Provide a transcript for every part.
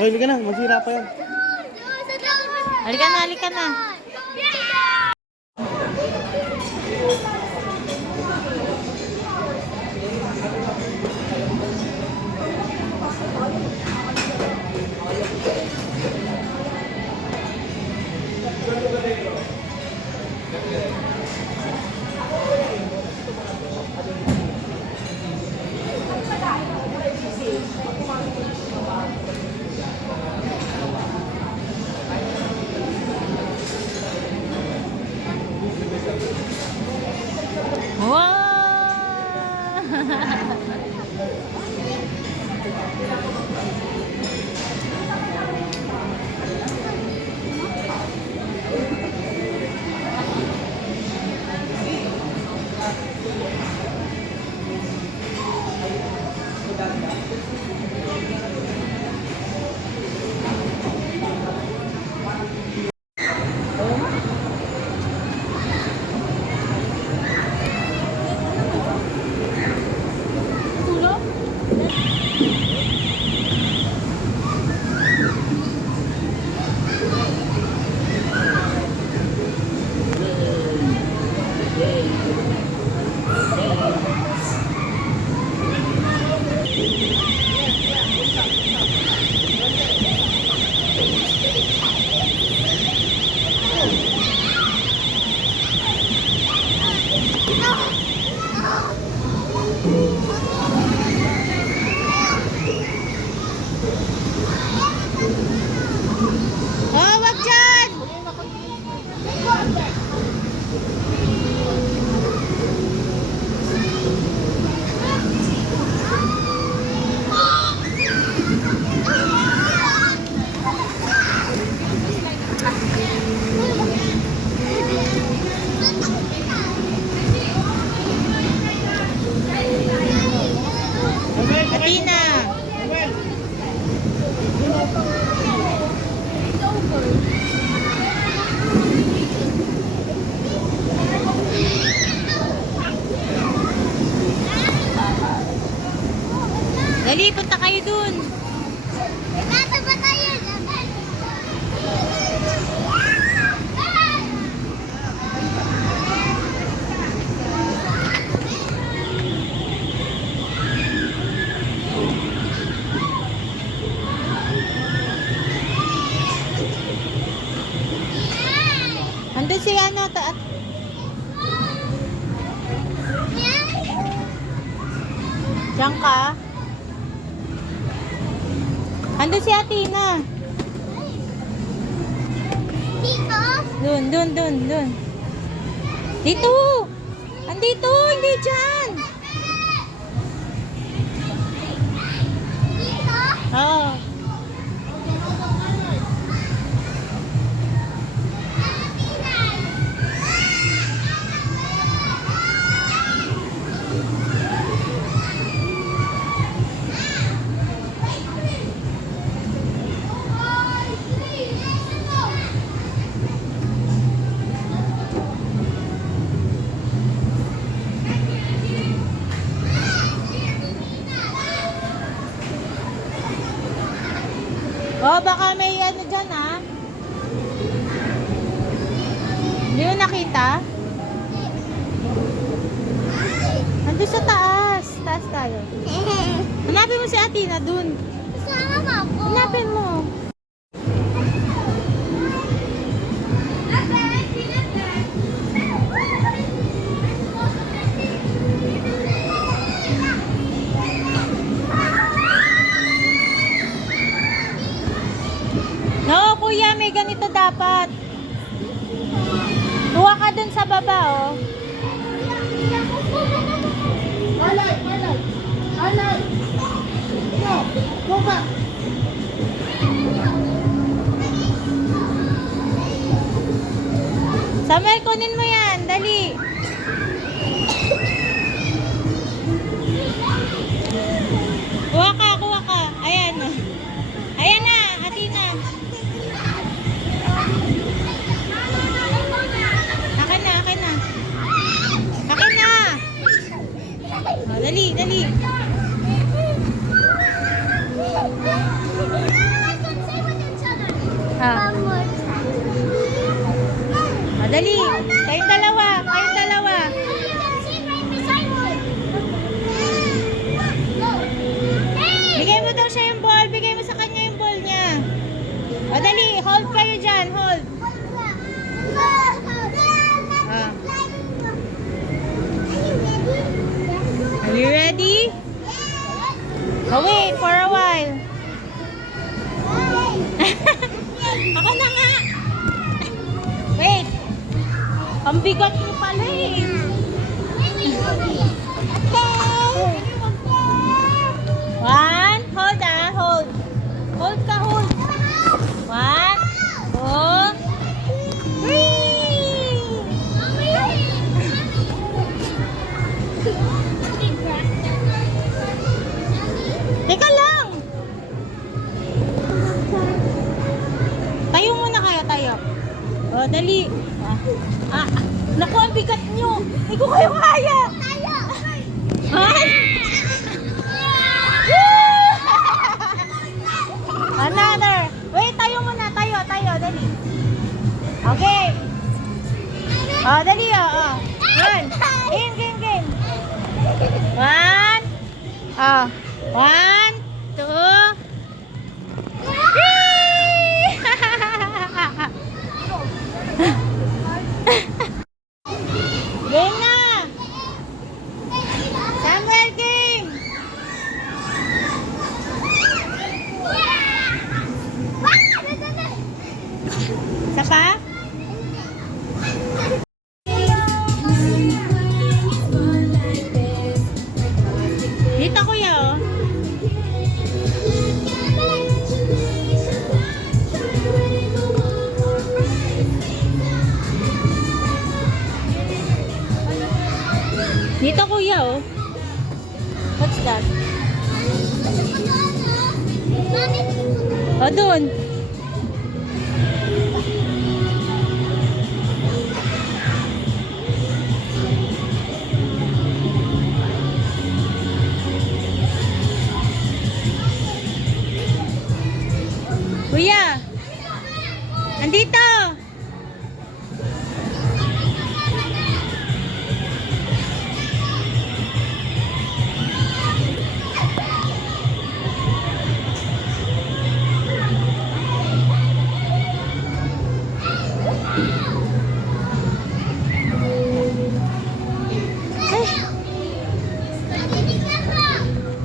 Hoy, halika na. Masira pa yan. Halika na, halika na. Dali, punta kayo dun. Nasa ba tayo? Andun si ano, diyan ka? Andun si Athena. Dito? Dun. Dito. Andito, hindi dyan. Dito? Oo. Oh, baka may ano dyan, ha? Hindi mo nakita? Ando sa taas. Taas tayo. Hanapin mo si Athena dun. Sama ako. Hanapin mo. No, kuya, may ganito dapat. Kuha ka dun sa baba, oh. Alay! No, go back! Samuel, kunin mo yan. Dali. Kuha ka. Ayan. Ayan na, Athena. Akin na. Oh, dali. Dali. Kayong dalawa. Kayong dalawa. Bigay mo daw siya yung ball. Bigay mo sa kanya yung ball niya. O, dali. Hold kayo dyan. Hold. Ah. Are you ready? Oh, wait for a while. Ako na nga. Wait. Ang bigat niyo pala eh. One. Hold ah. Hold. Hold ka, hold. One. Two. Three. Teka lang. Tayo muna kayo, tayo. O, dali. Naku, ang bigat nyo. Hindi ko kayo kaya. Ay! Another. Wait, tayo muna. Tayo, dali. Okay. O, dali, o. One. Game. One. One, two, three! Game na! Samuel, game! Isa pa? Dito kuya, oh. Dito kuya, oh. What's that? Oh, doon. Kuya, andito.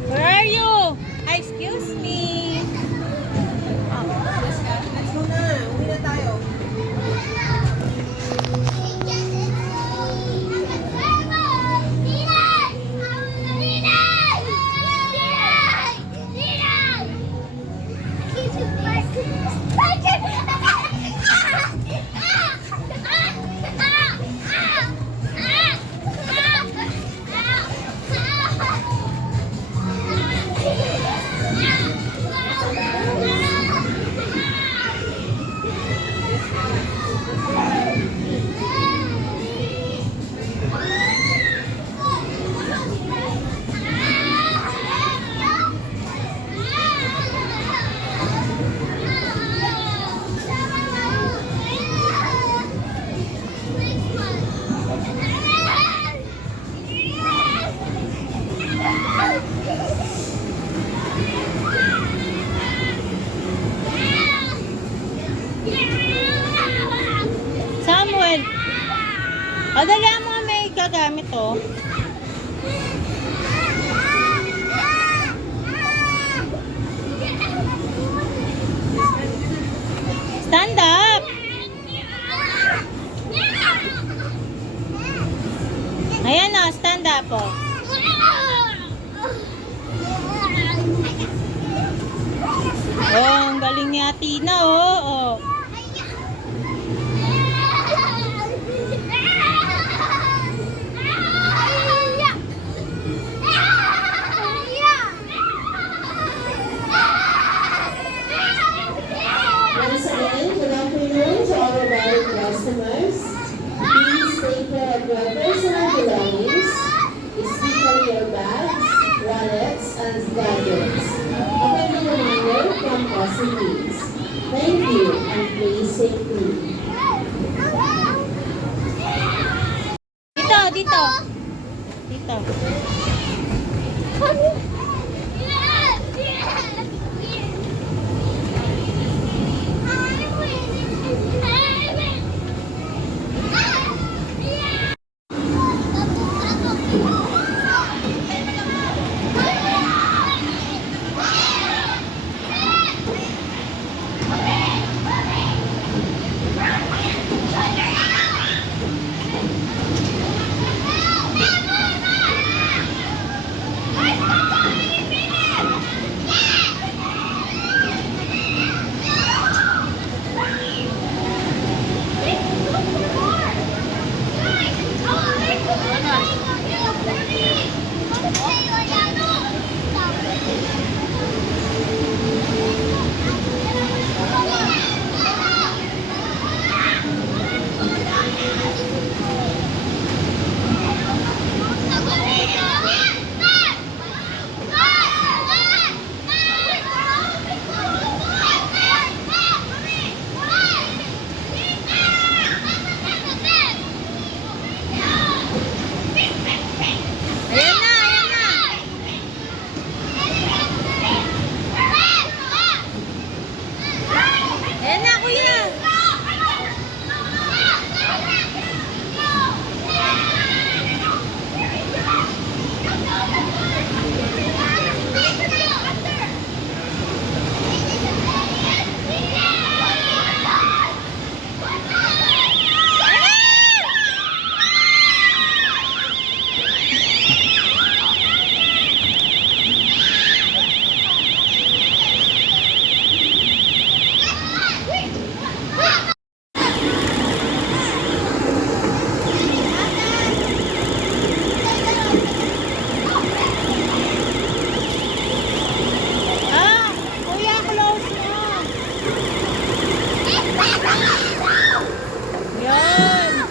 Where are you? Excuse me. Samuel. O, dali mo may gagamit, oh. Stand up. Ayan, oh. Stand up, oh. Oh, ang galing ni Atina, oh. Oh. Once again, good afternoon to all of our customers. Please take care of your personal belongings, especially your bags, wallets, and gadgets. A friendly reminder from Aussie Kids. Thank you, and please stay clean. dito. Dito. Ayan na, ayan na. Ayan na, kuya. Ah, kuya, close mo. Yan.